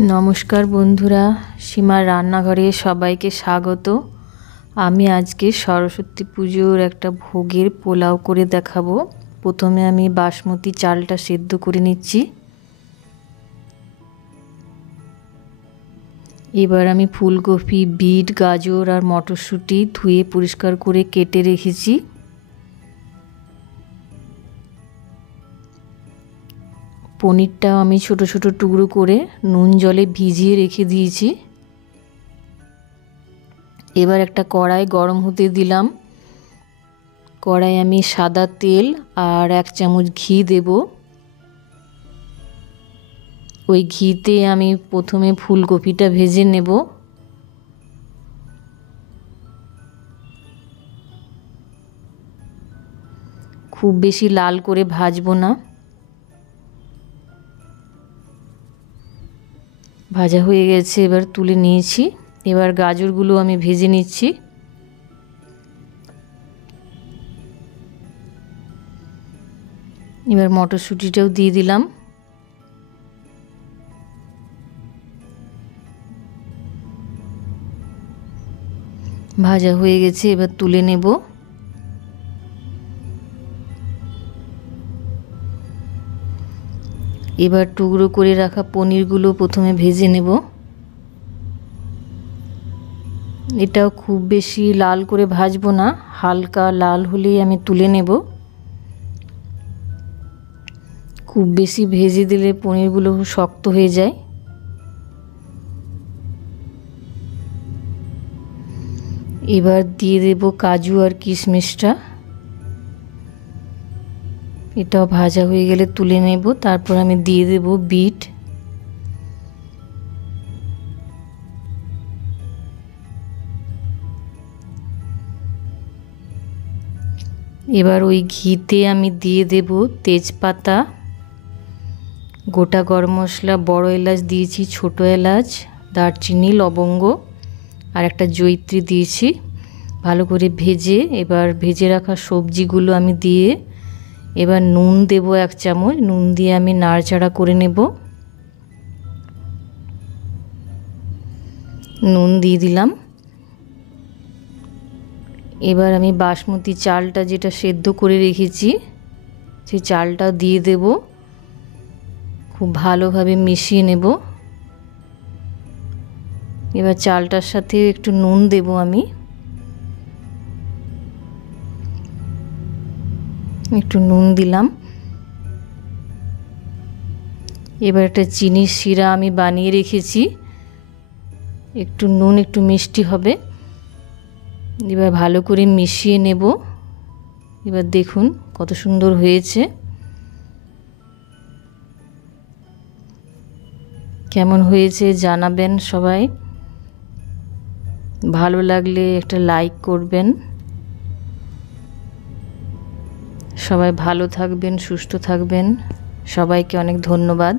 নমস্কার বন্ধুরা, সীমার রান্নাঘরে সবাইকে স্বাগত। আমি আজকে সরস্বতী পুজোর একটা ভোগের পোলাও করে দেখাবো। প্রথমে আমি বাসমতি চালটা সেদ্ধ করে নিচ্ছি। এবার আমি ফুলকপি, বিট, গাজর আর মটরশুঁটি ধুয়ে পরিষ্কার করে কেটে রেখেছি। পনিরটাও আমি ছোট ছোট টুকরো করে নুন জলে ভিজিয়ে রেখে দিয়েছি। এবার একটা কড়াই গরম হতে দিলাম। কড়াই আমি সাদা তেল আর 1 চামচ ঘি দেব। ওই ঘিতে আমি প্রথমে ফুলকপিটা ভেজে নেব। খুব বেশি লাল করে ভাজবো না। ভাজা হয়ে গেছে, এবার তুলে নিয়েছি। এবার গাজরগুলো আমি ভেজে নিচ্ছি। এবার মটরশুঁটিটাও দিয়ে দিলাম। ভাজা হয়ে গেছে, এবার তুলে নেব। এবার টুকরো করে রাখা পনিরগুলো প্রথমে ভেজে নেব। এটাও খুব বেশি লাল করে ভাজবো না, হালকা লাল হলেই আমি তুলে নেব। খুব বেশি ভেজে দিলে পনিরগুলো শক্ত হয়ে যায়। এবার দিয়ে দেব কাজু আর কিশমিশটা। এটাও ভাজা হয়ে গেলে তুলে নেব। তারপর আমি দিয়ে দেব বিট। এবার ওই ঘিতে আমি দিয়ে দেব তেজপাতা, গোটা গরম মশলা, বড় এলাচ দিয়েছি, ছোট এলাচ, দারচিনি, লবঙ্গ আর একটা জয়িত্রী দিয়েছি। ভালো করে ভেজে এবার ভেজে রাখা সবজিগুলো আমি দিয়ে এবার নুন দেব 1 চামচ। নুন দিয়ে আমি নাড়াচাড়া করে নেব। নুন দিয়ে দিলাম। এবার আমি বাসমতি চালটা যেটা সেদ্ধ করে রেখেছি সেই চালটা দিয়ে দেব। খুব ভালোভাবে মিশিয়ে নেব। এবার চালটার সাথে একটু নুন দেব আমি। একটু নুন দিলাম। এবার একটা চিনির শিরা আমি বানিয়ে রেখেছি। একটু নুন একটু মিষ্টি হবে। এবার ভালো করে মিশিয়ে নেব। এবার দেখুন কত সুন্দর হয়েছে। কেমন হয়েছে জানাবেন সবাই। ভালো লাগলে একটা লাইক করবেন। সবাই ভালো থাকবেন, সুস্থ থাকবেন। সবাইকে অনেক ধন্যবাদ।